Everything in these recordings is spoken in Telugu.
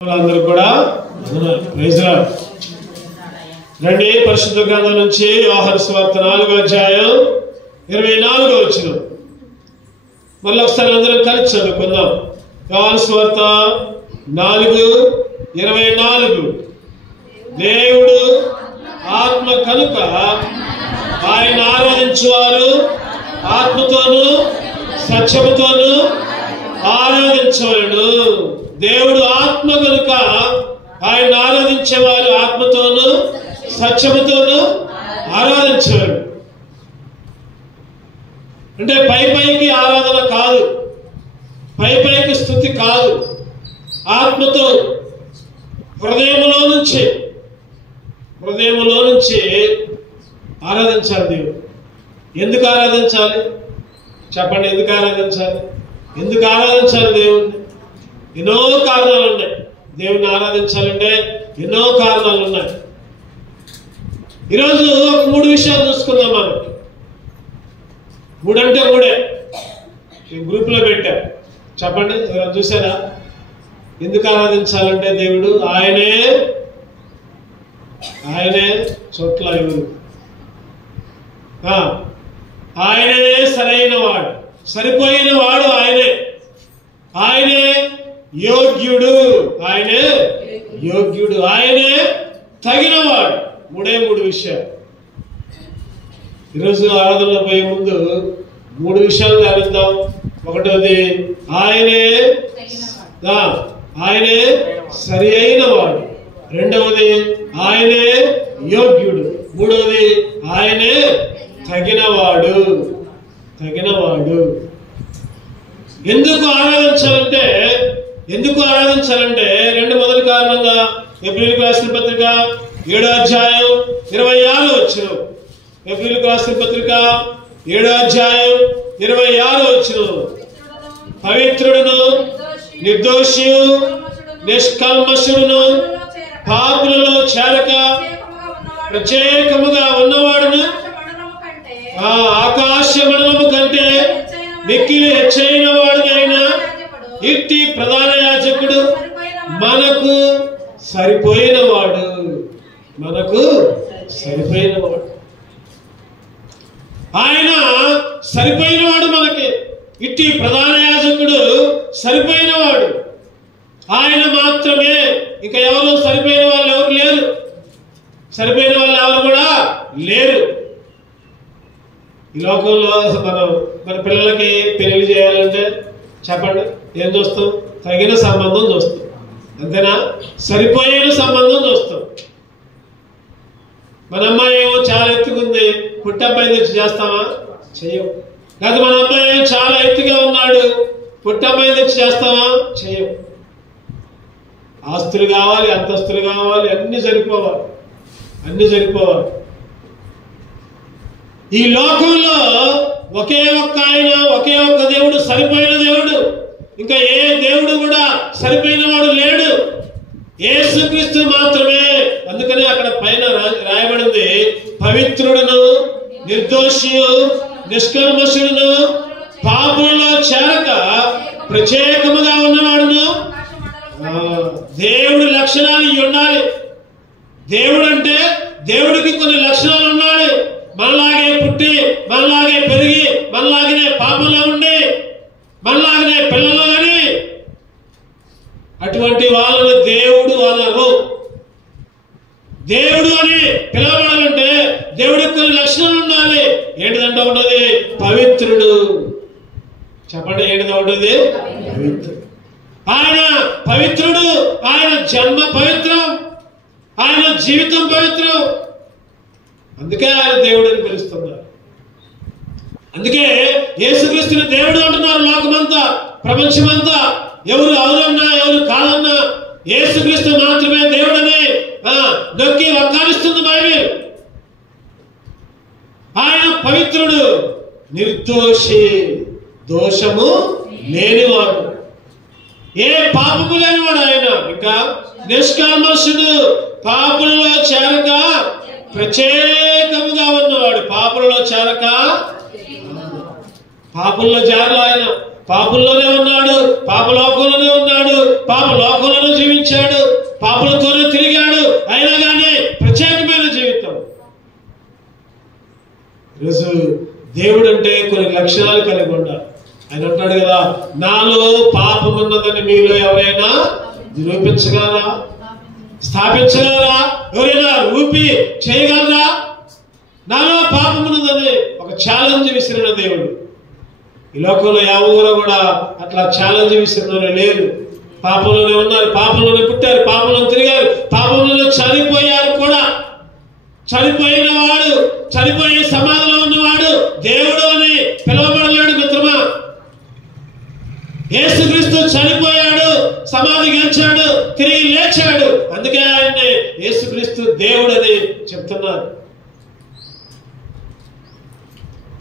అందరూ కూడా ప్రైజ్ లార్డ్. రండి పరిశుద్ధ గ్రంథం నుంచి యోహాను సువార్త 4వ అధ్యాయం 24వ వచనం. మళ్ళీ ఒకసారి అందరం కలిసి చదువుకుందాం. యోహాను సువార్త 4:24. దేవుడు ఆత్మ కనుక ఆయన ఆరాధించువారు ఆత్మతోను సత్యముతోను ఆరాధించవలెను. దేవుడు ఆత్మ కనుక ఆయన ఆరాధించేవారు ఆత్మతోను సత్యముతోను ఆరాధించేవాడు. అంటే పైకి ఆరాధన కాదు, పైకి స్తుతి కాదు, ఆత్మతో హృదయంలో నుంచి ఆరాధించాలి. దేవుడు ఎందుకు ఆరాధించాలి చెప్పండి? ఎందుకు ఆరాధించాలి? దేవుణ్ణి ఎన్నో కారణాలు ఉన్నాయి. దేవుని ఆరాధించాలంటే ఎన్నో కారణాలు ఉన్నాయి. ఈరోజు ఒక 3 విషయాలు చూసుకుందాం. మనం 3 అంటే 3 గ్రూప్ లో పెట్టా. చెప్పండి, ఎవరైనా చూసారా? ఎందుకు ఆరాధించాలంటే దేవుడు ఆయనే చోట్ల ఎవరు ఆయనే సరైన వాడు, సరిపోయిన వాడు ఆయనే యోగ్యుడు, ఆయనే తగినవాడు. 3 విషయాలు. ఈరోజు ఆరాధనలో పోయే ముందు 3 విషయాలు ధ్యానిద్దాం. ఒకటోది ఆయనే సరి అయిన వాడు, రెండవది ఆయనే యోగ్యుడు, మూడవది ఆయనే తగినవాడు. ఎందుకు ఆరాధించాలంటే 2 మొదటి కారణంగా ఏప్రిల్కి రాసిన పత్రిక 7వ అధ్యాయం 26వ వచనం. ఏప్రిల్కి రాసిన పత్రిక 7వ అధ్యాయం 26వ వచనం. పవిత్రుడును నిర్దోషియు నిష్కల్మషుడును పాపులలో చేరక ప్రత్యేకముగా ఉన్నవాడును ఆకాశ మండలము కంటే మిక్కిలి హెచ్చైన వాడునైనా ఇట్టి ప్రధాన యాజకుడు మనకు సరిపోయిన వాడు. ఆయన సరిపోయిన వాడు. మనకి ఇట్టి ప్రధాన యాజకుడు సరిపోయిన వాడు. ఆయన మాత్రమే. ఇంకా ఎవరు సరిపోయిన వాళ్ళు ఎవరు లేరు. సరిపోయిన వాళ్ళు ఎవరు కూడా లేరు. ఈ లోకంలో మన పిల్లలకి పెళ్లి చేయాలంటే చెప్పండి ఏం చూస్తాం? తగిన సంబంధం చూస్తాం, అంతేనా? సరిపోయిన సంబంధం చూస్తాం. మన అమ్మాయి ఏమో చాలా ఎత్తుకుంది, పుట్టబ్బాయి తెచ్చి చేస్తామా? చెయ్యం. కాదు, మన అబ్బాయి చాలా ఎత్తుగా ఉన్నాడు, పుట్టబ్బాయి తెచ్చి చేస్తామా? చెయ్యం. ఆస్తులు కావాలి, అంతస్తులు కావాలి, అన్ని సరిపోవాలి. ఈ లోకంలో ఒకే ఒక్క ఆయన, ఒకే ఒక్క దేవుడు, సరిపోయిన దేవుడు. ఇంకా ఏ దేవుడు కూడా సరిపోయిన వాడు లేడు. యేసుక్రీస్తు మాత్రమే. అందుకనే అక్కడ పైన రాయబడింది, పవిత్రుడును నిర్దోషియు నిష్కల్మషుడును పాపులలో చేరక ప్రత్యేకముగా ఉన్నవాడును. దేవుడి లక్షణాలు ఇవి ఉండాలి. దేవుడు అంటే దేవుడికి కొన్ని లక్షణాలు ఉండాలి. మనలాగే పుట్టి, మనలాగే పెరిగి, మనలాగనే పాపంలో ఉండి, మనలాగనే పిల్లలు అని అటువంటి వాళ్ళని దేవుడు అనరు. దేవుడు అని పిలవబడాలంటే దేవుడికి కొన్ని లక్షణాలు ఉండాలి. ఏంటిదంటే ఉంటుంది? పవిత్రుడు. చెప్పండి, ఏంటిదో ఉంటుంది? పవిత్రుడు. ఆయన పవిత్రుడు. ఆయన జన్మ పవిత్రం, ఆయన జీవితం పవిత్రం. అందుకే ఆయన దేవుడు అని పిలుస్తున్నారు. అందుకే యేసుక్రీస్తుని దేవుడు అంటున్నారు లోకమంతా, ప్రపంచమంతా. ఎవరు అవునన్నా ఎవరు కాదన్నా యేసుక్రీస్తు మాత్రమే దేవుడని నొక్కి వక్కారిస్తుంది బైబిల్. ఆయన పవిత్రుడు, నిర్దోషి, దోషము లేనివాడు, ఏ పాపము లేనివాడు. ఆయన ఇంకా నిష్కల్మషుడు, పాపులలో చేరక ప్రత్యేకముగా ఉన్నవాడు. పాపులలో చేరక, పాపుల్లో చేరలు. ఆయన పాపుల్లోనే ఉన్నాడు, పాపలోకంలోనే ఉన్నాడు, పాపలోకంలోనే జీవించాడు. జీవించాడు, పాపలతోనే తిరిగాడు, అయినా కానీ ప్రత్యేకమైన జీవితం. ఈరోజు దేవుడు అంటే కొన్ని లక్షణాలు కలిగి ఉండాలి. ఆయన అంటాడు కదా, నాలో పాపం ఉన్నదని మీలో ఎవరైనా నిరూపించగలరా, స్థాపించగలరా, ఎవరైనా రూపి చేయగలరా? నాలో పాపం ఉన్నదని ఒక ఛాలెంజ్ విసిరిన దేవుడు. ఈ లోకంలో ఎవరో కూడా అట్లా ఛాలెంజ్ విసిరిన లేరు. పాపంలోనే ఉన్నారు, పాపంలోనే పుట్టారు, పాపంలో తిరిగారు, పాపంలోనే చనిపోయారు కూడా. చనిపోయిన వాడు, చనిపోయే సమాధిలో ఉన్నవాడు దేవుడు అని పిలువబడలేడు మిత్రమా. యేసుక్రీస్తు చనిపోయాడు, సమాధి గెలిచాడు, తిరిగి లేచాడు. అందుకే ఆయన్ని యేసుక్రీస్తు దేవుడు అని చెప్తున్నారు.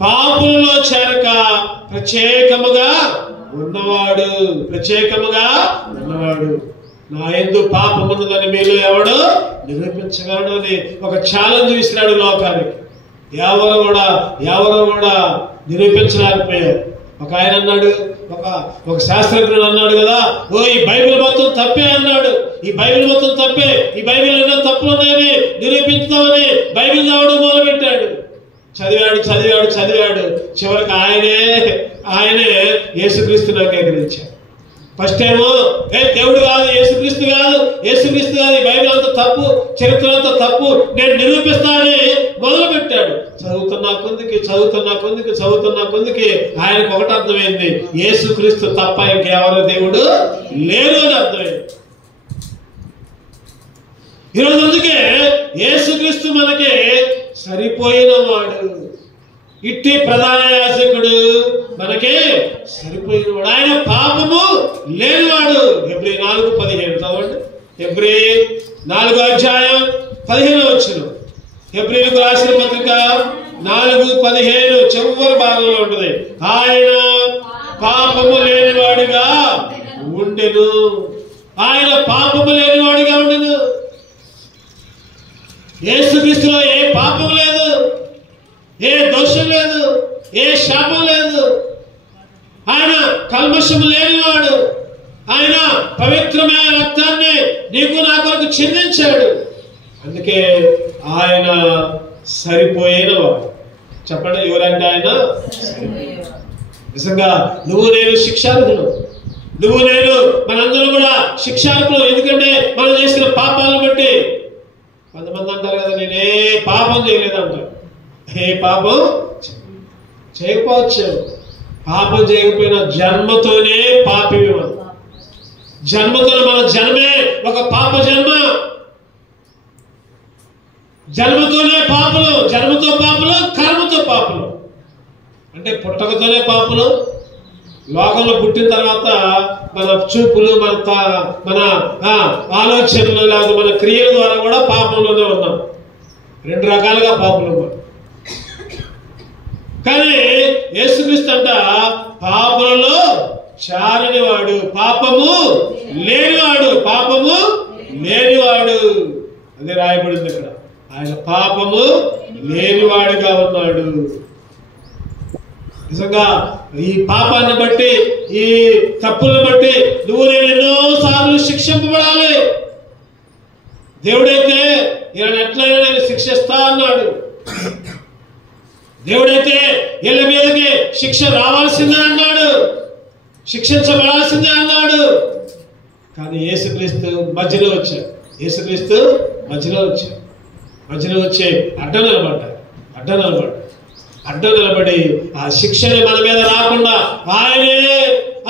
పాపులలో చేరక ప్రత్యేకముగా ఉన్నవాడు, ప్రత్యేకముగా ఉన్నవాడు. నా యందు పాపం ఉన్నదని మీలో ఎవడు నిరూపించగలడు అని ఒక ఛాలెంజ్ ఇస్తున్నాడు లోకానికి. ఎవరు కూడా నిరూపించలేకపోయారు. ఒక ఆయన అన్నాడు, ఒక శాస్త్రజ్ఞుడు అన్నాడు కదా, ఈ బైబిల్ మొత్తం తప్పే అన్నాడు. ఈ బైబిల్ మొత్తం తప్పే, ఈ బైబిల్ ఎన్నో తప్పులు ఉన్నాయని నిరూపించుతామని బైబిల్ రావడం మొదలుపెట్టాడు. చదివాడు చివరికి ఆయనే యేసుక్రీస్తుని అంగీకరించాడు. ఫస్ట్ ఏమో దేవుడు కాదు, యేసుక్రీస్తు కాదు, ఈ బైబిల్ అంతా తప్పు, చరిత్ర అంతా తప్పు, నేను నిరూపిస్తానని మొదలు పెట్టాడు. చదువుతున్నా కొందికి ఆయనకు ఒకటి అర్థమైంది, యేసుక్రీస్తు తప్ప ఇంకెవరు దేవుడు లేరు అని అర్థమైంది. ఈరోజు అందుకే యేసుక్రీస్తు మనకి సరిపోయిన వాడు, ఇట్టి ప్రధాన యాజకుడు మనకి సరిపోయిన వాడు, ఆయన పాపము లేనివాడు. హెబ్రీ 4:15 చదవండి. హెబ్రీ 4:15 హెబ్రీలకు రాసిన పత్రిక 4:15 చివరి భాగంలో ఉంటుంది. ఆయన పాపము లేనివాడిగా ఉండెను, ఆయన పాపము లేనివాడిగా ఉండెను. యేసుక్రీస్తులో ఏ పాపం లేదు, ఏ దోషం లేదు, ఏ శాపం లేదు. ఆయన కల్మషము లేనివాడు, ఆయన పవిత్రమైన రక్తాన్ని నీకు నా కొరకు చిందించాడు. అందుకే ఆయన సరిపోయినవాడు. చెప్పండి, ఎవరంటే ఆయన నిజంగా నువ్వు నేను శిక్షార్హులు, నువ్వు నేను మనందరం కూడా శిక్షార్హులు. ఎందుకంటే మనం చేసిన పాపాలను బట్టి. కొంతమంది అంటారు కదా, నేను ఏ పాపం చేయలేదంటారు. ఏ పాపం చేయకపోవచ్చు, పాపం చేయకపోయినా జన్మతోనే పాపివి మనం. జన్మతో మన జన్మే ఒక పాప జన్మ. జన్మతోనే పాపులు, జన్మతో పాపులు, కర్మతో పాపులు. అంటే పుట్టకతోనే పాపులు, లోకంలో పుట్టిన తర్వాత మన చూపులు, మన ఆలోచనలు లేదా మన క్రియల ద్వారా కూడా పాపంలోనే ఉన్నాం. 2 రకాలుగా పాపులు ఉన్నాం. కానీ యేసుక్రీస్తు అంట పాపములలో చారనివాడు, పాపము లేనివాడు. అదే రాయబడింది ఇక్కడ. ఆయన పాపము లేనివాడుగా ఉన్నాడు. నిజంగా ఈ పాపాన్ని బట్టి, ఈ తప్పులను బట్టి నువ్వు నేను ఎన్నోసార్లు శిక్షింపబడాలి. దేవుడైతే ఈయన ఎట్లయినా నేను శిక్షిస్తా అన్నాడు. దేవుడైతే వీళ్ళ మీదకి శిక్ష రావాల్సిందే అన్నాడు, శిక్షించబడాల్సిందే అన్నాడు. కానీ యేసుక్రీస్తు మధ్యలో వచ్చాడు. మధ్యలో వచ్చి అడ్డం నిలబడి ఆ శిక్షను మన మీద రాకుండా ఆయనే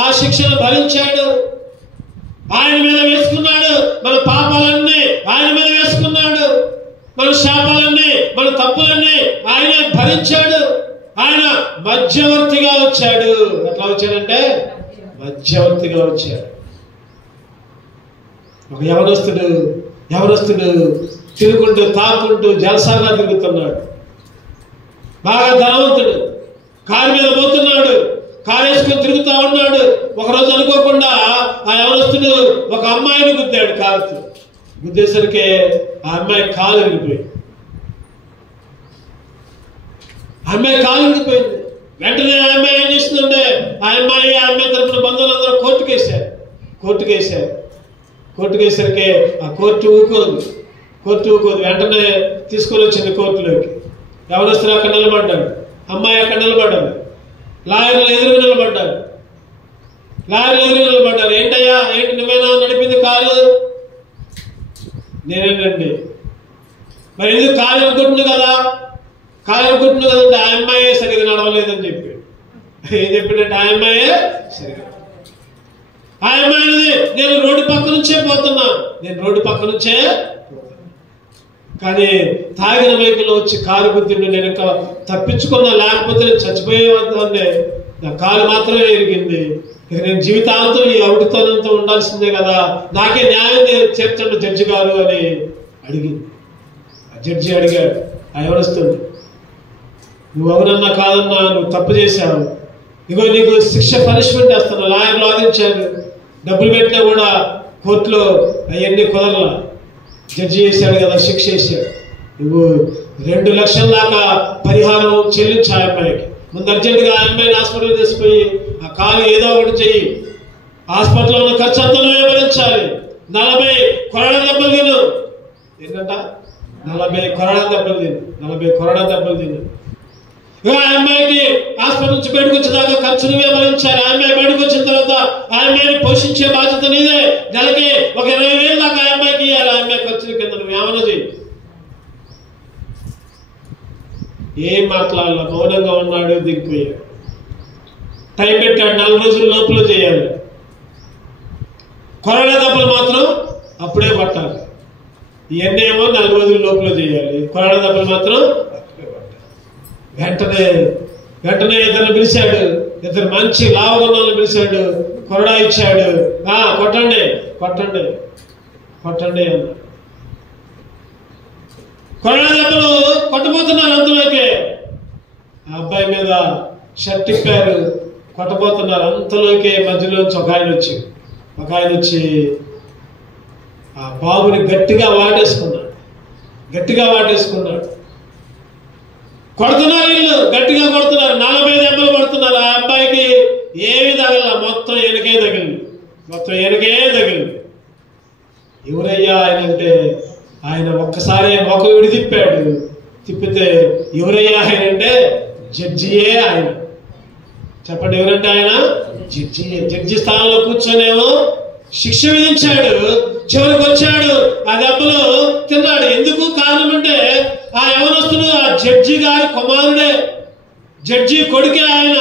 ఆ శిక్షను భరించాడు. ఆయన మీద వేసుకున్నాడు మన పాపాలన్నీ, ఆయన మీద వేసుకున్నాడు మన శాపాలన్నీ, మన తప్పులన్నీ ఆయన భరించాడు. ఆయన మధ్యవర్తిగా వచ్చాడు. ఎట్లా వచ్చాడంటే మధ్యవర్తిగా వచ్చాడు. ఒక యవనస్తుడు తిరుగుకుంటూ తాకుంటూ జలసాగా తిరుగుతున్నాడు. బాగా ధనవంతుడు, కారు మీద పోతున్నాడు, కారు వేసుకొని తిరుగుతా ఉన్నాడు. ఒకరోజు అనుకోకుండా ఆ యవనస్తుడు ఒక అమ్మాయిని గుద్దాడు. కారుతో గుద్దేసరికి ఆ అమ్మాయి కాలు ఇరిగిపోయింది. వెంటనే ఆ అమ్మాయి ఏం చేస్తుందంటే, ఆ అమ్మాయి తరపున బంధువులందరూ కోర్టుకేశారు. కోర్టుకు వేసరికి ఆ కోర్టు ఊకోదు. వెంటనే తీసుకొని వచ్చింది కోర్టులోకి. యవనస్తులు అక్కడ నిలబడ్డాడు, అమ్మాయి అక్కడ నిలబడ్డాడు, లాయర్లు ఎదురు నిలబడ్డారు. ఏంటయ్యా, ఏంటి నువ్వేనా నడిపింది కారు? నేనేనండి. మరి ఎందుకు కారు అనుకుంటుంది కదా అంటే ఆ అమ్మాయే సరిగ్గా నడవలేదని చెప్పి. ఏం చెప్పినట్టు ఆ అమ్మాయే సరిగ్గా, ఆ అమ్మాయి నేను రోడ్డు పక్క నుంచే పోతున్నా. కానీ తాగిన వెహికల్లో వచ్చి కారు గుద్దిండు. నేను ఇంకా తప్పించుకున్నా, లేకపోతే నేను చచ్చిపోయేవాడిని. నా కాలు మాత్రమే ఎరిగింది. ఇక నేను జీవితాంతం ఈ అవుటితనంతో ఉండాల్సిందే కదా, నాకే న్యాయం చేర్చండి జడ్జి గారు అని అడిగింది. ఆ జడ్జి అడిగాడు ఆ యవనస్తుని, నువ్వు అవునన్నా కాదన్నా, నువ్వు తప్పు చేశావు, ఇగో నీకు శిక్ష పనిష్మెంట్ వేస్తున్నా. లాయర్లు వాదించాడు, డబ్బులు పెట్టినా కూడా కోర్టులో అవన్నీ కుదరలా. జడ్జి చేశాడు కదా, శిక్ష వేసాడు. నువ్వు 2 లక్షల దాకా పరిహారం చెల్లించు ఆ అమ్మాయికి. ముందు అర్జెంటుగా ఆ అమ్మాయిని హాస్పిటల్ తీసుకుపోయి ఆ కాలు ఏదో ఒకటి చెయ్యి. హాస్పిటల్లో ఉన్న ఖర్చు అంతా నువ్వే భరించాలి. 40 కొరడా దెబ్బలు తిను. ఏంటంట 40 కొరడా దెబ్బలు తిను. ఆ అమ్మాయికి హాస్పిటల్ నుంచి బయటకు వచ్చేదాకా ఖర్చు నువ్వే భరించాలి. ఆ అమ్మాయి బయటకు వచ్చిన తర్వాత ఆ అమ్మాయిని పోషించే బాధ్యత నీదే. నెలకి ఒక 20,000 దాకా ఆ అమ్మాయికి ఇవ్వాలి. ఆ అమ్మాయి ఖర్చుల కింద నువ్వేమన్నది ఏం మాట్లాడాల, మౌనంగా ఉన్నాడు, దిగిపోయాడు. టైం పెట్టాడు, 4 రోజుల లోపల చేయాలి. కొరడా దెబ్బలు మాత్రం అప్పుడే పట్టాలి. ఇవన్నీ ఏమో 4 రోజుల లోపల చేయాలి. కొరడా దెబ్బలు మాత్రం వెంటనే ఇద్దరు పిలిచాడు. 2 మంచి లావగుణాలను పిలిచాడు, కొరడా ఇచ్చాడు. కొట్టండి అన్న. కొరడా దెబ్బలు కొట్టబోతున్నారు. అంతలోకే ఆ అబ్బాయి మీద షర్ట్ ఇప్పారు, కొట్టబోతున్నారు. అంతలోకే మధ్యలోంచి ఒక ఆయన వచ్చి ఆ బాబుని గట్టిగా వాటేసుకున్నాడు. కొడుతున్నారు, వీళ్ళు గట్టిగా కొడుతున్నారు. 40 దెబ్బలు కొడుతున్నారు. ఆ అబ్బాయికి ఏమి తగల, మొత్తం ఎనకే తగిలింది. ఎవరయ్యా ఆయన అంటే, ఆయన ఒక్కసారి మొక్క విడి తిప్పితే ఎవరయ్యా ఆయన అంటే జడ్జియే ఆయన. చెప్పండి, ఎవరంటే ఆయన జడ్జియే. జడ్జి స్థానంలో కూర్చొనేమో శిక్ష విధించాడు. చివరికి వచ్చాడు, ఆ దెబ్బలు తిన్నాడు. ఎందుకు కారణం అంటే ఆ యవనస్తుడు ఆ జడ్జి గారి కుమారుడే, జడ్జి కొడుకే ఆయన,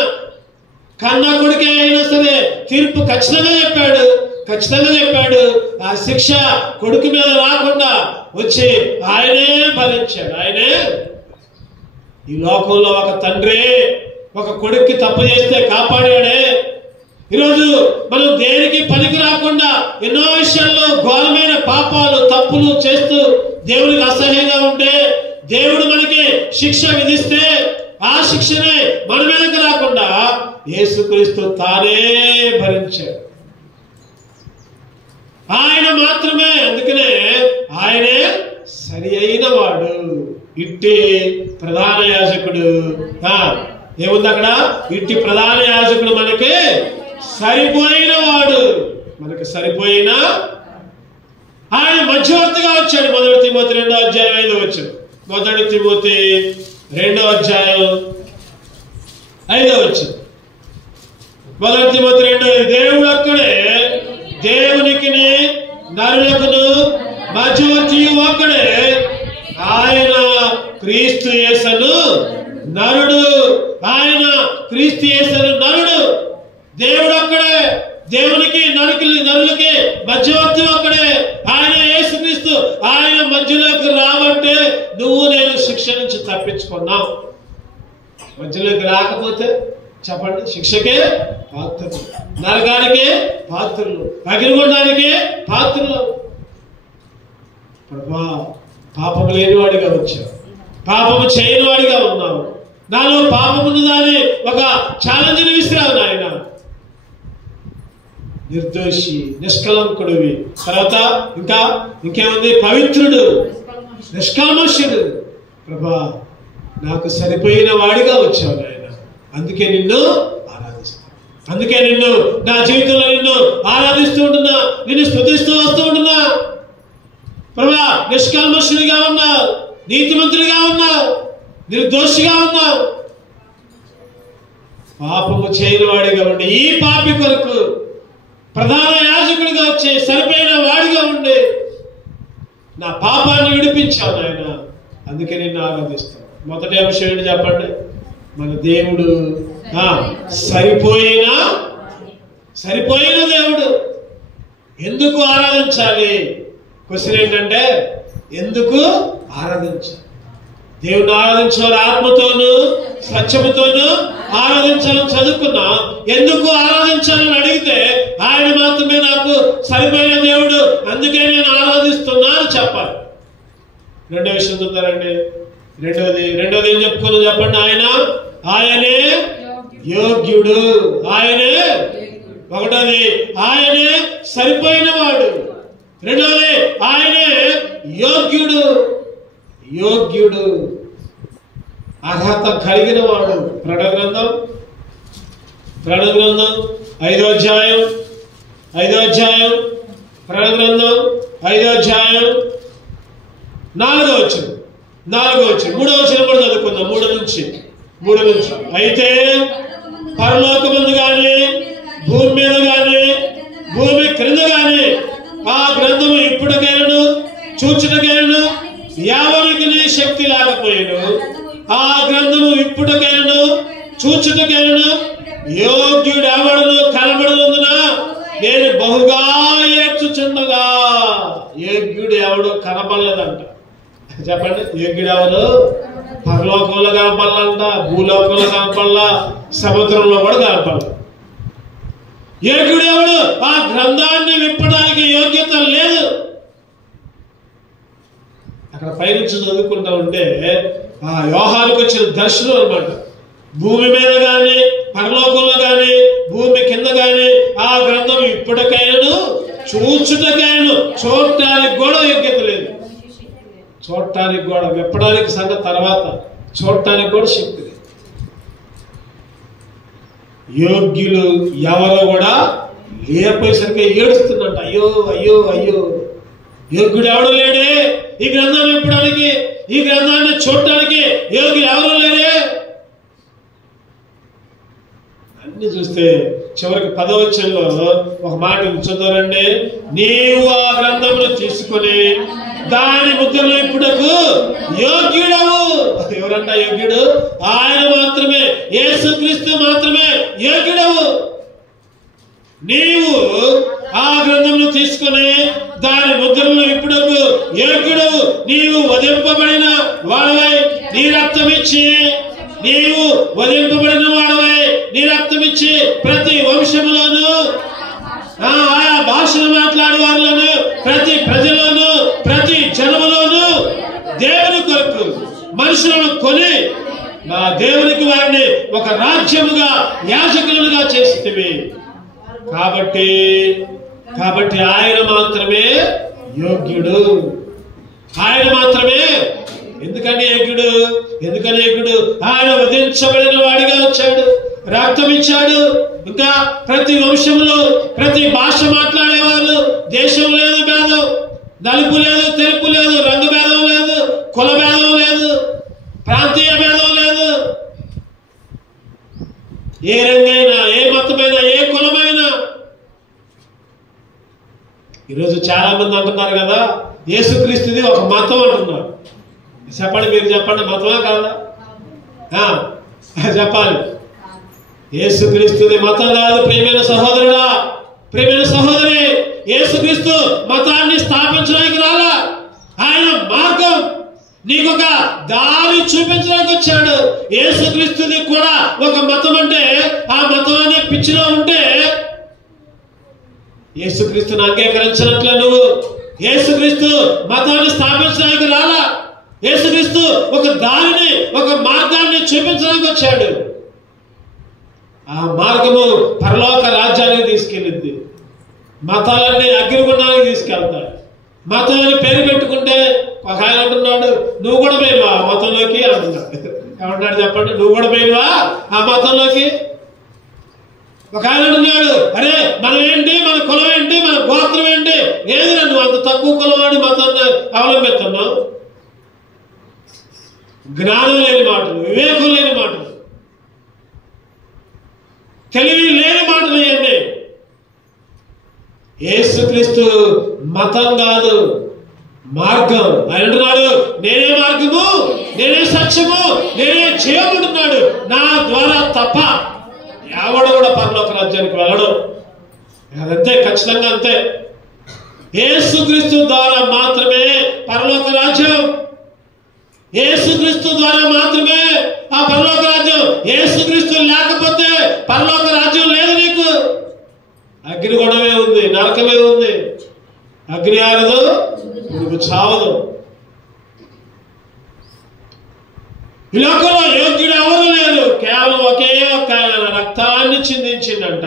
కన్నా కొడుకే అయినా సరే తీర్పు ఖచ్చితంగా చెప్పాడు. ఆ శిక్ష కొడుకు మీద రాకుండా వచ్చి ఆయనే భరించాడు. ఈ లోకంలో ఒక తండ్రి ఒక కొడుక్కి తప్పు చేస్తే కాపాడాడే. ఈరోజు మనం దేనికి పనికి రాకుండా ఎన్నో విషయాల్లో ఘోరమైన పాపాలు తప్పులు చేస్తూ దేవునికి అసహ్యంగా ఉంటే, దేవుడు మనకి శిక్ష విధిస్తే ఆ శిక్షనే మన మీదకి రాకుండా యేసుక్రీస్తు తానే భరించాడు. ఆయన మాత్రమే, అందుకనే ఆయనే సరి అయిన వాడు. ఇట్టి ప్రధాన యాజకుడు. ఏముంది అక్కడ? ఇట్టి ప్రధాన యాజకుడు మనకి సరిపోయిన వాడు, ఆయన మధ్యవర్తిగా వచ్చాడు. 1 తిమోతి 2వ అధ్యాయం 5వ వచనం. 1 తిమోతి 2వ అధ్యాయం 5వ వచనం. 1 తిమోతి 2:5. దేవుడు ఒక్కడే, దేవునికి నరులకును మధ్యవర్తి ఒక్కడే, ఆయన క్రీస్తు యేసును నరుడు. దేవుడు ఒక్కడే, దేవునికి నరులకి మధ్యవర్తి ఒక్కడే, ఆయన యేసుక్రీస్తు. ఆయన మధ్యలోకి రావంటే నువ్వు నేను శిక్ష నుంచి తప్పించుకున్నావు. మధ్యలోకి రాకపోతే చెప్పండి, శిక్షకే పాత్రలు, నరకానికే పాత్రలు, అగ్నిగుండానికి పాత్రలు. ప్రభా, పాపము లేనివాడిగా వచ్చావు, పాపము చేయనివాడిగా ఉన్నావు, నాలో పాపమున్నదాన్ని ఒక ఛాలెంజ్ని విసిరావు నాయన. నిర్దోషి, నిష్కలంకుడివి. తర్వాత ఇంకేముంది? పవిత్రుడు, నిష్కామర్షుడు. ప్రభా, నాకు సరిపోయిన వాడిగా వచ్చావు నాయన, అందుకే నిన్ను ఆరాధిస్తాను. అందుకే నిన్ను నా జీవితంలో నిన్ను ఆరాధిస్తూ ఉంటున్నా, నిన్ను స్తుతిస్తూ వస్తూ ఉంటున్నా. ప్రభువా, నిష్కల్మషుడిగా ఉన్నావు, నీతిమంతుడిగా ఉన్నావు, నిర్దోషిగా ఉన్నావు. పాపము చేయని వాడిగా ఉండి ఈ పాపి కొరకు ప్రధాన యాజకుడిగా వచ్చి సరిపోయిన వాడిగా ఉండి నా పాపాన్ని విడిపించావు నాయన. అందుకే నిన్ను ఆరాధిస్తాను. మొదటి అంశం ఏంటి చెప్పండి? మన దేవుడు సరిపోయిన దేవుడు. ఎందుకు ఆరాధించాలి? క్వశ్చన్ ఏంటంటే ఎందుకు ఆరాధించాలి? దేవుని ఆరాధించాలి, ఆత్మతోను సత్యముతోను ఆరాధించాలని చదువుకున్నా. ఎందుకు ఆరాధించాలని అడిగితే ఆయన మాత్రమే నాకు సరిపోయిన దేవుడు, అందుకే నేను ఆరాధిస్తున్నా అని చెప్పాలి. రెండో విషయం చూద్దారండి. రెండోది ఏం చెప్పుకున్నాం చెప్పండి? ఆయనే యోగ్యుడు. ఆయనే ఒకటోది ఆయనే సరిపోయిన వాడు. రెండోది ఆయనే యోగ్యుడు, అర్హత కలిగిన వాడు. ప్రకటన గ్రంథం 5వ అధ్యాయం ప్రకటన గ్రంథం 5వ అధ్యాయం 4వ వచనం 3వ వచనం కూడా చదువుకుందాం. 3 నుంచి. అయితే పరలోకమందు గాని భూమి మీద గాని భూమి క్రింద గాని ఆ గ్రంథము ఇప్పటికైనను చూచుటకైనను ఎవరికి శక్తి లేకపోయాను. ఆ గ్రంథము ఇప్పటికైనను చూచుటకైనను యోగ్యుడు ఎవడను కనబడనందున నేను బహుగా ఏడ్చుచుండగా. యోగ్యుడు ఎవడు కనబడలేదంట. చెప్పండి, యోగ్యుడు ఎవరు? పరలోకంలో కనపడాలంట, భూలోకంలో కనపడలా, సముద్రంలో కూడా కనపడాలి. యోగ్యుడు ఎవడు? ఆ గ్రంథాన్ని విప్పడానికి యోగ్యత లేదు. అక్కడ పైనుంచి చదువుకుంటా ఉంటే ఆ యోహానికి వచ్చిన దర్శనం అన్నమాట. భూమి మీద గాని పరలోకంలో గాని భూమి కింద గాని ఆ గ్రంథం ఇప్పటికైనా చూచుటకైనా చూడటానికి కూడా యోగ్యత లేదు. చూడటానికి కూడా, విప్పడానికి సంగతి తర్వాత, చూడటానికి కూడా శక్తి లేదు. యోగ్యులు ఎవరో కూడా లేకపోయేసరికి ఏడుస్తున్నట్ట. అయ్యో అయ్యో అయ్యో, యోగ్యుడు ఎవడో లేడే ఈ గ్రంథాన్ని విప్పడానికి, ఈ గ్రంథాన్ని చూడటానికి యోగ్యులు ఎవరో లేరే. అన్ని చూస్తే చివరికి 10వ వచనంలో ఒక మాట చదువురండి. నీవు ఆ గ్రంథమును తీసుకొని దాని ముద్రలో ఇప్పుడకు యోగ్యుడవు. ఎవరంట యోగ్యుడు? ఆయన మాత్రమే, యేసుక్రీస్తు మాత్రమే యోగ్యుడవు. నీవు ఆ గ్రంథమును తీసుకొని దాని ముద్రలో ఇప్పుడకు యోగ్యుడవు. నీవు వధింపబడిన వాడవై నీ రక్తమిచ్చి, నీవు వధింపబడిన వాడవై నీ రక్తమిచ్చి ప్రతి వంశములోను ఆయా భాషను మాట్లాడే వారిలోను ప్రతి ప్రజలోను ప్రతి జనములోను దేవుని కొరకు మనుషులను కొని నా దేవునికి వారిని ఒక రాజ్యముగా యాజకులుగా చేసితివి. కాబట్టి ఆయన మాత్రమే యోగ్యుడు. ఆయన మాత్రమే. ఎందుకని యోగ్యుడు? ఆయన వధించబడిన వాడిగా వచ్చాడు, రక్తం ఇచ్చాడు. ఇంకా ప్రతి వంశంలో ప్రతి భాష మాట్లాడేవాళ్ళు, దేశం లేదు భేదం, నలుపు లేదు, తెలుపు లేదు, రంగు భేదం లేదు, కుల భేదం లేదు, ప్రాంతీయ భేదం లేదు. ఏ రంగైనా, ఏ మతమైనా, ఏ కులమైనా. ఈరోజు చాలా మంది అంటున్నారు కదా, యేసుక్రీస్తుది ఒక మతం అంటున్నారు. చెప్పండి, మీరు చెప్పండి, మతమా కాదా? చెప్పాలి. యేసుక్రీస్తుది మతం కాదు. ప్రియమైన సహోదరుడా, ప్రియమైన సహోదరి, యేసుక్రీస్తు మతాన్ని స్థాపించడానికి రాలా. ఆయన మార్గం, నీకొక దారి చూపించడానికి వచ్చాడు. యేసుక్రీస్తుది కూడా ఒక మతం అంటే ఆ మతం అనే పిచ్చిలో ఉంటే యేసుక్రీస్తుని అంగీకరించినట్లే నువ్వు. యేసుక్రీస్తు మతాన్ని స్థాపించడానికి రాలా. యేసుక్రీస్తు ఒక దారిని, ఒక మార్గాన్ని చూపించడానికి వచ్చాడు. ఆ మార్గము పరలోక రాజ్యానికి తీసుకెళ్ళింది. మతాలన్నీ అగ్నిగుండానికి తీసుకెళ్తాయి. మతం అని పేరు పెట్టుకుంటే ఒక ఆయన అంటున్నాడు, నువ్వు కూడా పోయినవా ఆ మతంలోకి అంటున్నాడు. ఏమంటాడు చెప్పండి? నువ్వు కూడా పోయినవా ఆ మతంలోకి? ఒక ఆయన ఉన్నాడు, అరే మనం ఏంటి, మన కులం ఏంటి, మన గోత్రం ఏంటి, ఏదిరా నువ్వు అంత తక్కువ కులవాడి మతాన్ని అవలంబిస్తున్నావు? జ్ఞానం లేని మాటలు, వివేకం లేని మాటలు, తెలివి లేని మాటలు ఇవన్నీ. యేసుక్రీస్తు మతం కాదు, మార్గం. ఆయన అంటున్నాడు, నేనే మార్గము, నేనే సత్యము, నేనే జీవముంటున్నాడు, నా ద్వారా తప్ప ఎవడు కూడా పరలోక రాజ్యానికి వెళ్ళడు. అదంతే, ఖచ్చితంగా అంతే. యేసుక్రీస్తు ద్వారా మాత్రమే పరలోక రాజ్యం, యేసుక్రీస్తు ద్వారా మాత్రమే ఆ పరలోక రాజ్యం. యేసుక్రీస్తు లేకపోతే పరలోక రాజ్యం లేదు నీకు. అగ్నిగుణమే ఉంది, నరకమే ఉంది. అగ్ని ఆరదు, నువ్వు చావదు. ఈ లోకంలో యోగ్యుడు ఎవరు లేరు, కేవలం ఒకే ఒక్క ఆయన రక్తాన్ని చిందించిందంట.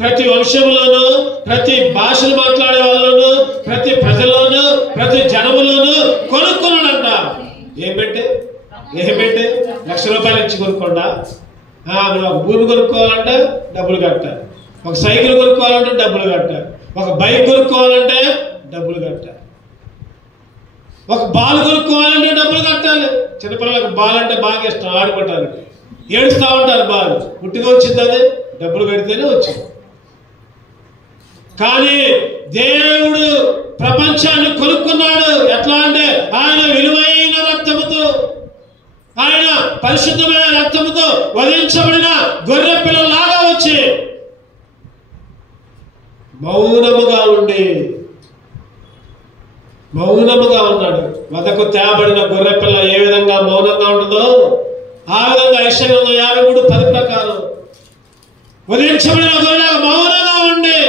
ప్రతి వంశంలోనూ, ప్రతి భాషలు మాట్లాడే వాళ్ళలోనూ, ప్రతి ప్రజల్లోనూ, ప్రతి జనములోనూ కొనుక్కున్నాడంట. ఏం పెట్టి ₹1,00,000 ఇచ్చి కొనుక్కోండా? నువ్వు ఒక భూమి కొనుక్కోవాలంటే డబ్బులు కట్టాలి, ఒక సైకిల్ కొనుక్కోవాలంటే డబ్బులు కట్టాలి, ఒక బైక్ కొనుక్కోవాలంటే డబ్బులు కట్టాలి, ఒక బాల్ కొనుక్కోవాలంటే డబ్బులు కట్టాలి. చిన్నపిల్లలకు బాల్ అంటే బాగా ఇష్టం, ఆడుకోవటానికి ఏడుస్తూ ఉంటారు. బాల్ పుట్టిగా వచ్చింది, అది డబ్బులు పెడితేనే వచ్చింది. కానీ దేవుడు ప్రపంచాన్ని కొనుక్కున్నాడు. ఎట్లా అంటే ఆయన విలువైన రక్తముతో, ఆయన పరిశుద్ధమైన రక్తముతో వధించబడిన గొర్రె పిల్లలాగా వచ్చి మౌనముగా ఉన్నాడు. వదకు తేబడిన గొర్రె పిల్ల ఏ విధంగా మౌనంగా ఉంటుందో ఆ విధంగా యెషయా 53:10 ప్రకారం వధించబడిన గొర్రె మౌనంగా ఉండి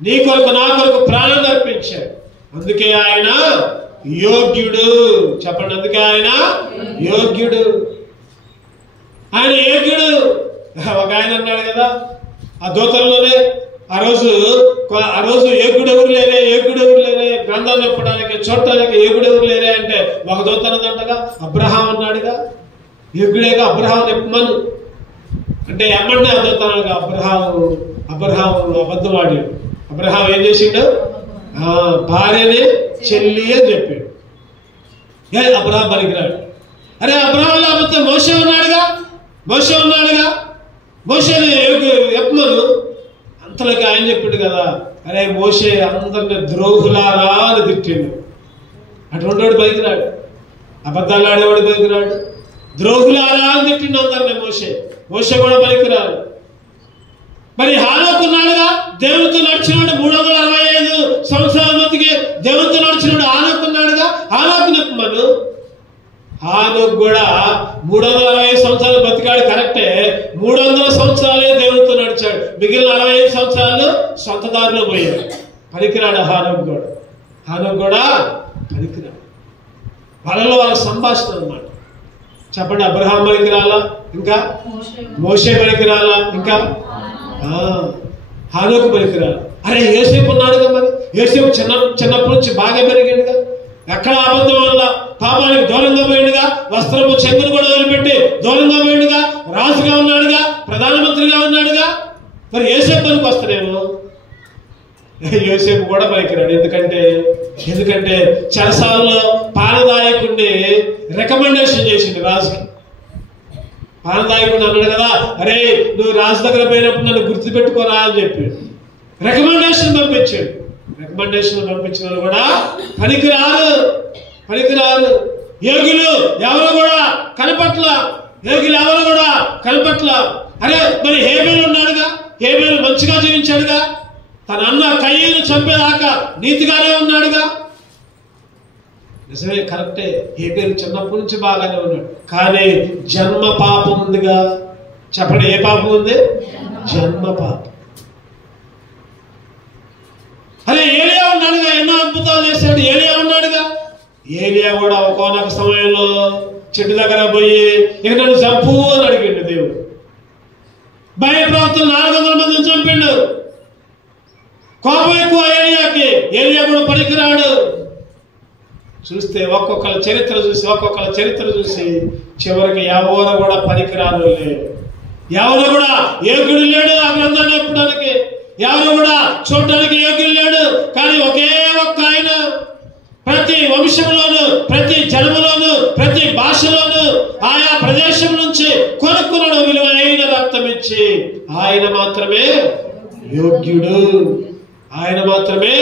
నీ కొరకు నా కొరకు ప్రాణం అర్పించాడు. అందుకే ఆయన యోగ్యుడు. చెప్పండి, అందుకే ఆయన యోగ్యుడు. ఆయన యోగ్యుడు. ఒక ఆయన అన్నాడు కదా ఆ దూతల్లోనే, ఆ రోజు యోగ్యుడు ఎవరు లేరే గ్రంథం చెప్పడానికి చూడటానికి యోగ్యుడు ఎవరు లేరే అంటే ఒక దూత అన్నదంటగా అబ్రహాం అన్నాడుగా. యోగ్యుడేగా అబ్రహాం ఎప్పమను అంటే ఎమ్మంటే ఆ దూత అన్నాడుగా. అబ్రహాం అబద్ధవాడాడు. అబ్రహాం ఏం చేసిండు? భార్యని చెల్లి అని చెప్పాడు. అబ్రహాం పనికిరాడు. అరే అబ్రహాం లేకపోతే మోషే ఉన్నాడుగా మోషేని ఎప్పమను. అంతలోకి ఆయన చెప్పాడు కదా, అరే మోషే అందరిని ద్రోహులారా అని తిట్టిండు. అటువంటి వాడు పనికిరాడు, అబద్ధాలు ఆడేవాడు పనికిరాడు, ద్రోహులారా అని తిట్టిండు అందరిని. మోషే కూడా పనికిరాడు. మరి హానోకున్నాడుగా, దేవునితో నడిచినాడు 365 సంవత్సరాల మధ్యకి దేవునితో నడిచినాడు. హానోకున్నాడుగా, హానోకు నిప్పమను. హానోకు కూడా 365 సంవత్సరాలు బతికాడు, కరెక్టే. 300 సంవత్సరాలే దేవునితో నడిచాడు, మిగిలిన 65 సంవత్సరాలు సొంత దారిలో పోయాడు. పనికిరాడు హానోకు కూడా పనికిరాడు. వాళ్ళ సంభాషణ అన్నమాట. చెప్పండి, అబ్రహాం పనికిరాలా, ఇంకా మోషే పనికిరాలా, ఇంకా హానోకు పనికిరాలి. అరే యోసేపు ఉన్నాడుగా, మరి యోసేపు చిన్నప్పటి నుంచి బాగా పెరిగాడుగా, ఎక్కడ అబద్ధం వల్ల పాపానికి దూరంగా పోయిండుగా, వస్త్రపు చెంగును కూడా వదిలిపెట్టి దూరంగా పోయిండుగా, రాజుగా ఉన్నాడుగా, ప్రధానమంత్రిగా ఉన్నాడుగా. మరి యోసేపు పనికి వస్తాడేమో. యోసేపు కూడా పనికిరాడు. ఎందుకంటే చెరసాలలో పానదాయకుడిని రికమెండేషన్ చేసిండు రాజుకి. పానదాయకుడు అన్నాడు కదా, అరే నువ్వు రాజు దగ్గర పోయినప్పుడు నన్ను గుర్తుపెట్టుకోరా అని చెప్పి రికమెండేషన్ పంపించాడు. రికమెండేషన్ పంపించిన వాళ్ళు కూడా పనికిరారు. యోగులు ఎవరు కూడా కనపట్ల. అరే మరి హేబేలు ఉన్నాడుగా, హేబేలు మంచిగా జీవించాడుగా, తన అన్న కయ్యను చంపేదాకా నీతిగానే ఉన్నాడుగా. నిజమే, కరెక్టే. హేబేలు చిన్నప్పటి నుంచి బాగానే ఉన్నాడు, కానీ జన్మ పాపం ఉందిగా. చెప్పండి, ఏ పాపం ఉంది? జన్మ పాపం. అరే ఏలియా ఉన్నాడుగా, ఎన్నో అద్భుతాలు చేశాడు. ఏలియా ఉన్నాడుగా. ఏలియా కూడా ఒకనొక సమయంలో చెట్టు దగ్గర పోయి ఇక నన్ను చంపు అని అడిగిండు దేవుడు. భయప్రాప్తులు 400 మందిని చంపిండు. కోపం ఎక్కువ ఏలియాకి. ఏలియా కూడా పనికిరాడు. చూస్తే ఒక్కొక్కరి చరిత్ర చూసి చివరికి ఎవరు కూడా పనికిరాను. ఎవరు కూడా యోగ్యుడు లేడు ఆ గ్రంథాన్ని చెప్పడానికి, ఎవరు కూడా చూడటానికి యోగ్యుడు లేడు. కానీ ఒకే ఒక్క ఆయన ప్రతి వంశంలోను, ప్రతి జన్మలోను, ప్రతి భాషలోను, ఆయా ప్రదేశం నుంచి కొనుక్కున్నాడు విలువైన రక్తం ఇచ్చి. ఆయన మాత్రమే యోగ్యుడు, ఆయన మాత్రమే.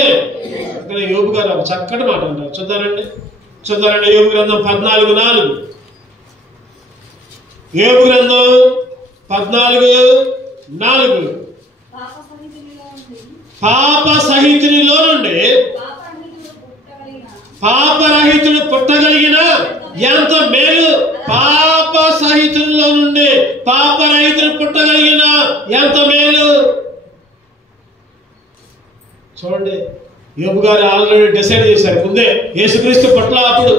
యోబు గారు ఒక చక్కటి మాట అంటారు, చూద్దారండి యోబు గ్రంథం 14:4. యోబు గ్రంథం 14:4. పాప సహితునిలో నుండి పాపరహితుడు పుట్టగలిగిన ఎంత మేలు. పాప సహితునిలో నుండి పాపరహితుడు పుట్టగలిగిన ఎంత మేలు. చూడండి, యోబు గారు ఆల్రెడీ డిసైడ్ చేశారు ముందే యేసుక్రీస్తు పట్ల. అప్పుడు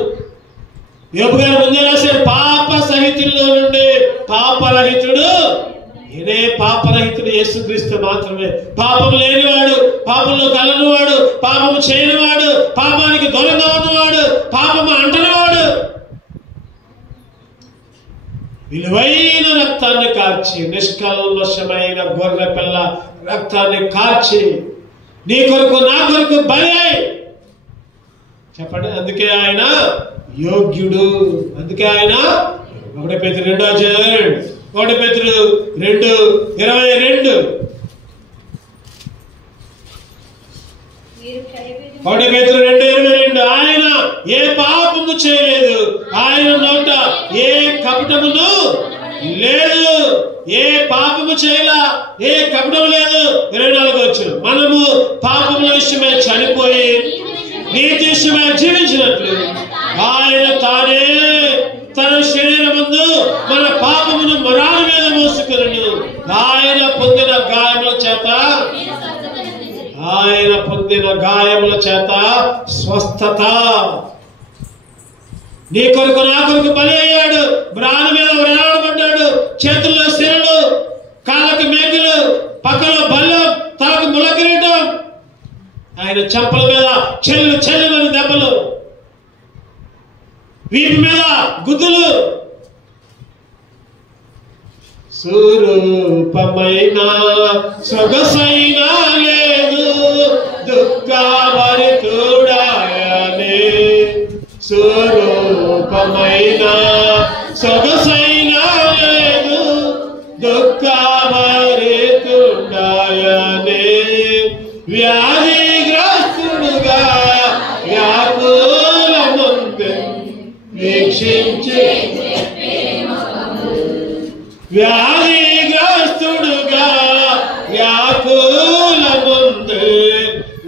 యోబు గారు ముందే రాశారు, పాప సహితుల్లో నుండి పాపరహితుడు. ఇదే పాపరహితుడు యేసుక్రీస్తు మాత్రమే. పాపం లేనివాడు, పాపంలో కలనివాడు, పాపము చేయనివాడు, పాపానికి దూరంగా ఉన్నవాడు, పాపము అంటనివాడు విలువైన రక్తాన్ని కార్చి, నిష్కల్మషమైన గొర్రె పిల్ల రక్తాన్ని కార్చి నీ కొరకు నా కొరకు బలి. చెప్పండి, అందుకే ఆయన యోగ్యుడు. అందుకే ఆయన 1 Peter 2:22 1 Peter 2:22 1 Peter 2:22 ఆయన ఏ పాపము చేయలేదు, ఆయన నోట ఏ కపటమును లేదు, ఏ పాపము చేయలా, ఏ కపటం లేదు. 24 వచ్చిన మనము పాపముల విషయమే చనిపోయి నీతి విషయమే జీవించినట్లు ఆయన తానే తన శరీరమందు మన పాపమును మరణం మీద మోసుకును. ఆయన పొందిన గాయముల చేత స్వస్థత. నీ కొరకు నా కొరకు బలి అయ్యాడు, బ్రాణ మీద వ్రణాడబడ్డాడు, చేతుల్లో శిరలు, కాళ్ళకి మేకులు, పక్కలో బల్లం, తలకు ముళ్ళ కిరీటం, ఆయన చెంపల మీద చెల్లుమని దెబ్బలు, వీపు మీద గుద్దులు. స్వరూపమైన సొగసైన లేదు దుఃఖభరితుడాయనే. స్వరూపమైన సొగసైన లేదు దుఃఖభరితుడాయనే. వ్యాధిగ్రస్తుడుగా వ్యాకుల ముందు వీక్షించి, వ్యాధిగ్రస్తుడుగా వ్యాకుల ముందు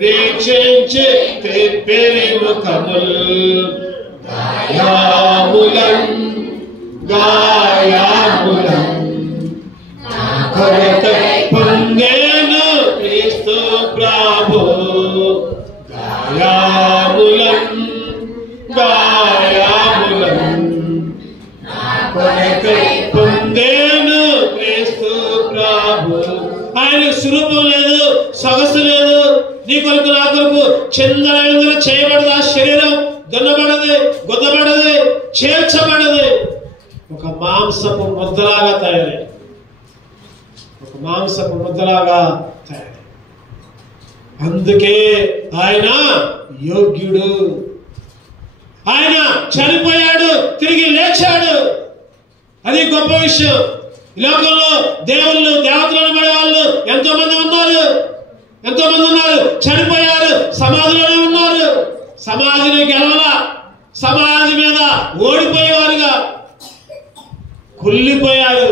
వీక్షించి తిప్పిరి ముఖముల్. గాయాములం కొరకై పొందేను క్రీస్తు ప్రభు. గాయాములం కొరకై పొందేను క్రీస్తు ప్రభు. ఆయనకు స్వరూపం లేదు, సొగసు లేదు. నీ కొరకు నా కొరకు చిందర చేయబడదు. ఆ శరీరం దున్నబడది, గుద్దబడది, చేర్చబడది. ఒక మాంసపు ముద్దలాగా తయారై, అందుకే ఆయన యోగ్యుడు. ఆయన చనిపోయాడు, తిరిగి లేచాడు. అది గొప్ప విషయం. ఈ లోకంలో దేవుళ్ళు, దేవతలు అనబడే వాళ్ళు ఎంతో మంది ఉన్నారు. చనిపోయారు, సమాధిలోనే ఉన్నారు. సమాధిని గెలవలా, సమాధి మీద ఓడిపోయేవారుగా కుళ్ళిపోయారు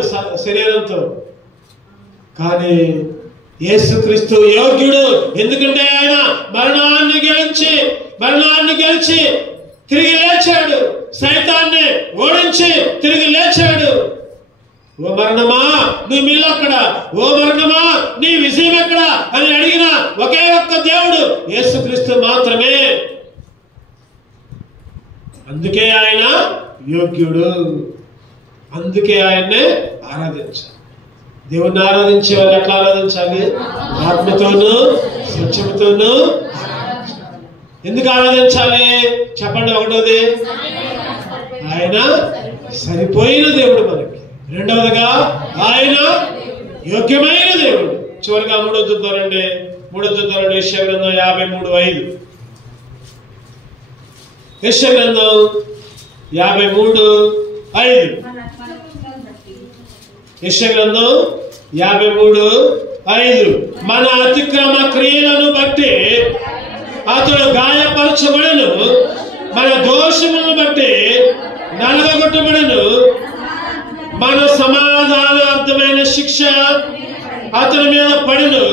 శరీరంతో. కానీ యేసుక్రీస్తు యోగ్యుడు. ఎందుకంటే ఆయన మరణాన్ని గెలిచి తిరిగి లేచాడు. సైతాన్ని ఓడించి తిరిగి లేచాడు. ఓ మరణమా నీ మిల్లెక్కడ, ఓ మరణమా నీ విజయం ఎక్కడ అని అడిగిన ఒకే ఒక్క దేవుడు యేసుక్రీస్తు మాత్రమే. అందుకే ఆయన యోగ్యుడు. అందుకే ఆయన్నే ఆరాధించాలి. దేవుణ్ణి ఆరాధించే వాళ్ళు ఎట్లా ఆరాధించాలి? ఆత్మతోనూ సత్యముతోనూ. ఎందుకు ఆరాధించాలి చెప్పండి? ఒకటోది, ఆయన సరిపోయిన దేవుడు మనకి. రెండవదిగా ఆయన యోగ్యమైన దేవుడు. చివరిగా మూడో చూద్దారండి. యెషయా గ్రంథం 53:5. యెషయా గ్రంథం 53:5. యెషయా గ్రంథం 53:5. మన అతిక్రమ క్రియలను బట్టి అతడు గాయపరచబడను, మన దోషములను బట్టి నలగొట్టబడను, మన సమాధానార్థమైన శిక్ష అతని మీద పడును,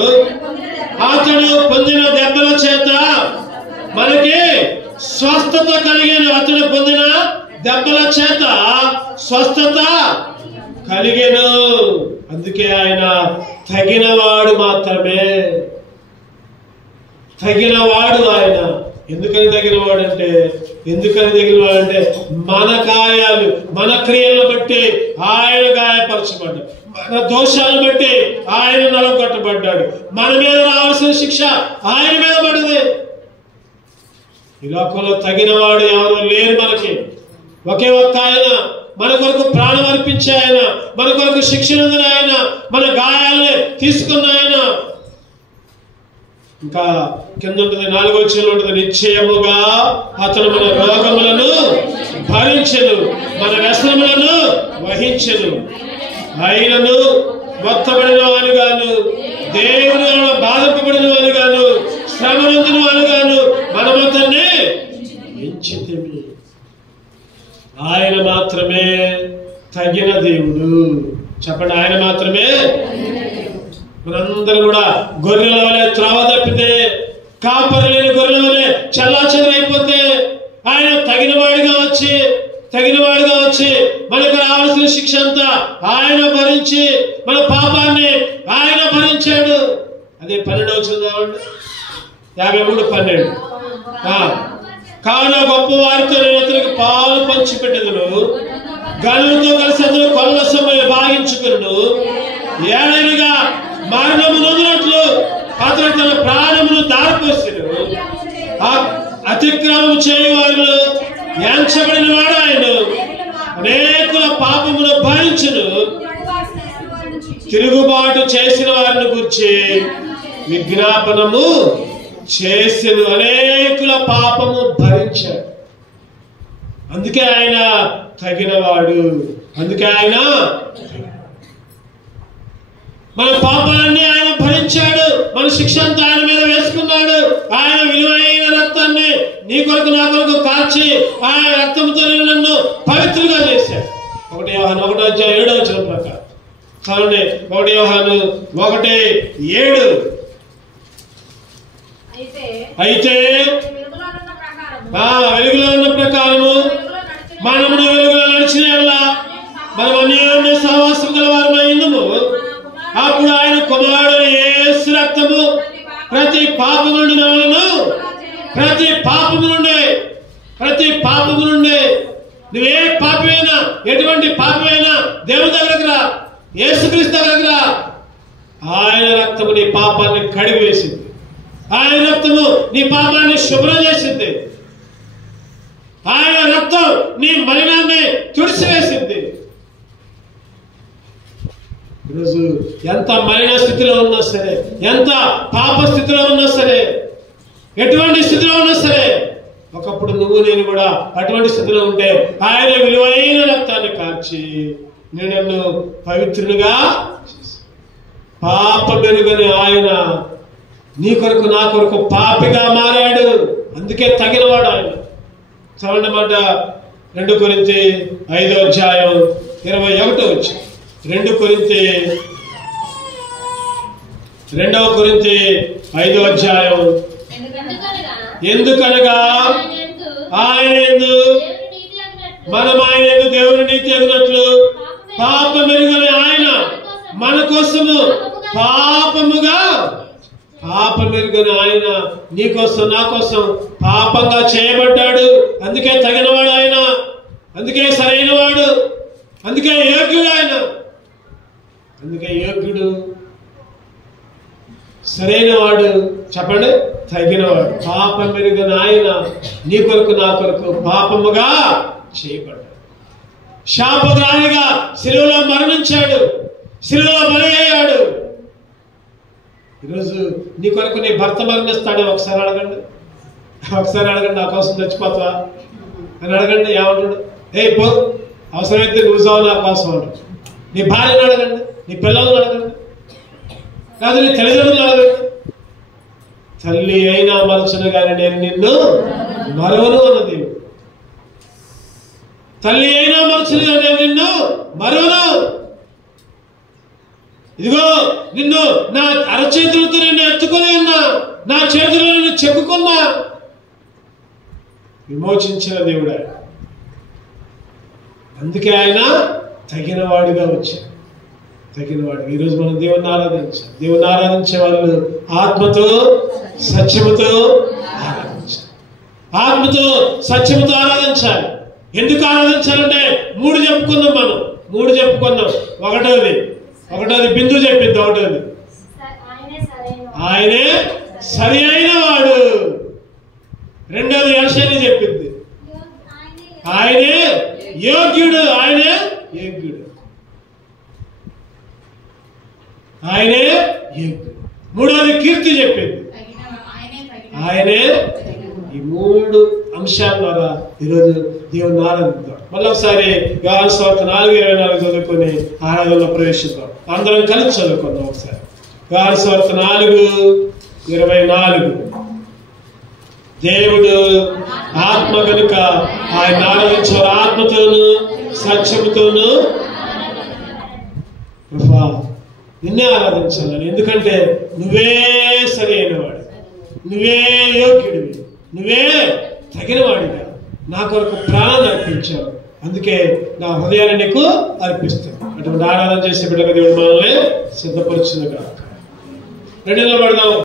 అతడు పొందిన దెబ్బల చేత మనకి స్వస్థత కలిగిన. అతడు పొందిన దెబ్బల చేత స్వస్థత కలిగెను. అందుకే ఆయన తగినవాడు మాత్రమే. తగినవాడు ఆయన. ఎందుకని తగినవాడంటే మన గాయాలు, మన క్రియలను బట్టి ఆయన గాయపరచబడ్డాడు, మన దోషాలను బట్టి ఆయన నలగొట్టబడ్డాడు, మన మీద రావాల్సిన శిక్ష ఆయన మీద పడింది. ఈ లోకంలో తగినవాడు ఎవరు లేరు మనకి. ఒకే ఒక్క ఆయన మన కొరకు ప్రాణం అర్పించే ఆయన, మన కొరకు శిక్షణ ఉందిన ఆయన, మన గాయాలని తీసుకున్న ఆయన. ఇంకా కింద ఉంటుంది 4వ వచనంలో ఉంటుంది, నిశ్చయముగా అతను మన రోగములను భరించెను, మన వ్యసనములను వహించెను, ఆయనను మొత్తబడిన వారు గాను, దేవుని బాధింపబడిన వారు గాను, శ్రమనందిన వారు గాను మనమతన్ని ఎంచితిమి. ఆయన మాత్రమే తగిన దేవుడు. చెప్పండి, ఆయన మాత్రమే. మనందరూ కూడా గొర్రెల వలె త్రోవ తప్పితే, కాపరి లేని గొర్రెల వలె చల్లాచెదరైపోతే ఆయన తగినవాడిగా వచ్చి మనకు రావాల్సిన శిక్ష అంతా ఆయన భరించి, మన పాపాన్ని ఆయన భరించాడు. అదే 12వ వచనం 53:12. కావున గొప్ప వారితో నేను అతనికి పాలు పంచి పెట్టెదను, గనులతో కలిసి అతను కొల్ల సమయం భాగించుకును. ఏడైనగా మరణము నొందినట్లు అతను తన ప్రాణమును దారిపోసెను. అతిక్రమం చేయవారు ఎంచబడిన వాడు ఆయన, అనేకుల పాపమును భరించును, తిరుగుబాటు చేసిన వారిని గురించి విజ్ఞాపనము చేసెను. అనేకుల పాపము భరించాడు. అందుకే ఆయన తగినవాడు. అందుకే ఆయన మన పాపాలన్నీ ఆయన భరించాడు. మన శిక్ష అంతా ఆయన మీద వేసుకున్నాడు. ఆయన విలువైన రక్తాన్ని నీ కొరకు నా కొరకు కార్చి ఆయన రక్తంతో నన్ను పవిత్రులుగా చేశాడు. 1 యోహాను 1:7 ప్రకారం చదవండి. 1 యోహాను 1:7. అయితే వెలుగులో ఉన్న ప్రకారము మనము వెలుగులో నడిచిన మనం అన్యోన్య సహవాసం గల వారమైనము. అప్పుడు ఆయన కుమారుడు యేసు రక్తము ప్రతి పాపము నుండి మనలను, ప్రతి పాపము నుండి నువ్వే పాపమైనా, ఎటువంటి పాపమైనా దేవుని దగ్గరకు రా, యేసుక్రీస్తు దగ్గరకు రా. ఆయన రక్తము నీ పాపాన్ని కడిగివేసింది. ఆయన రక్తము నీ పాపాన్ని శుభ్రం చేసింది. ఆయన రక్తం నీ మలినాన్ని తుడిచివేసింది. ఈరోజు ఎంత మలిన స్థితిలో ఉన్నా సరే, ఎంత పాప స్థితిలో ఉన్నా సరే, ఎటువంటి స్థితిలో ఉన్నా సరే, ఒకప్పుడు నువ్వు నేను కూడా అటువంటి స్థితిలో ఉంటే ఆయన విలువైన రక్తాన్ని కార్చి నన్ను పవిత్రునిగా, పాప మెరుగని ఆయన నీ కొరకు నా కొరకు పాపిగా మారాడు. అందుకే తగినవాడు ఆయన. చదవండి మాట 2 కొరింథీ 5:21. 2 కొరింథీ 5:21. ఎందుకనగా ఆయన యందు మనం ఆయన యందు దేవుని నీతి ఎదునట్లు పాప మెరుగని ఆయన మన కోసము పాప మెరుగని ఆయన నీ కోసం నా కోసం పాపంగా చేయబడ్డాడు. అందుకే తగినవాడు ఆయన, అందుకే సరైన వాడు, అందుకే యోగ్యుడు ఆయన. అందుకే యోగ్యుడు, సరైన వాడు, చెప్పండి, తగినవాడు. పాప మెరుగని ఆయన నీ కొరకు నా కొరకు పాపముగా చేయబడ్డాడు. శాపగ్రాహిగా సిలువలో మరణించాడు, సిలువలో బలి అయ్యాడు. ఈరోజు నీ కొరకు నీ భర్త మరణిస్తాడు. ఒకసారి అడగండి, నా కోసం చచ్చిపోతావా అని అడగండి. ఏమంటాడు? పో, అవసరమైతే నువ్వు చావు నా కోసం అంటాడు. నీ భార్యను అడగండి, నీ పిల్లలను అడగండి, కాదు నీ తల్లిదండ్రులను అడగండి. తల్లి అయినా మరచను కానీ నేను నిన్ను మరవను అన్న దేవుడు. తల్లి అయినా మరచను కానీ నేను నిన్ను మరవను. ఇదిగో నిన్ను నా అరచేతులతో నిన్ను ఎత్తుకొని ఉన్నా, నా చేతుల్లో నిన్ను చెక్కుకున్నా. విమోచించిన దేవుడు ఆయన. అందుకే ఆయన తగినవాడిగా వచ్చాడు, తగినవాడు. ఈరోజు మనం దేవుణ్ణి ఆరాధించాలి. దేవుణ్ణి ఆరాధించే వాళ్ళు ఆత్మతో సత్యముతో ఆరాధించాలి. ఆత్మతో సత్యముతో ఆరాధించాలి. ఎందుకు ఆరాధించాలంటే 3 చెప్పుకున్నాం మనం, 3 చెప్పుకున్నాం. ఒకటోది బిందు చెప్పింది. ఒకటోది ఆయనే సరి అయిన వాడు. రెండోది యెషయా చెప్పింది ఆయనే యోగ్యుడు. ఆయనే యోగ్యుడు, ఆయనే యోగ్యుడు. మూడోది కీర్తి చెప్పింది ఆయనే. ఈ 3 అంశాల ద్వారా ఈరోజు దేవుని ఆరాధిద్దాం. మళ్ళీ ఒకసారి యోహాను సువార్త 4:24 చదువుకొని ఆరాధనలో ప్రవేశిద్దాం. అందరం కలిసి చదువుకుందాం ఒకసారి. యోహాను సువార్త 4:24. దేవుడు ఆత్మ కనుక ఆయన ఆరాధించారు ఆత్మతోను సత్యముతోను. ప్రభా నిన్నే ఆరాధించాలని, ఎందుకంటే నువ్వే సరైన వాడు, నువ్వే యోగ్యుడివి, నువ్వే తగినవాడిగా నా కొరకు ప్రాణాన్ని అర్పించావు. అందుకే నా హృదయాన్ని నీకు అర్పిస్తాను. అటువంటి ఆరాధన చేసే బిడ్డగా దేవుడు మనల్ని సిద్ధపరుచునుగా. 2 నిలబడదాం.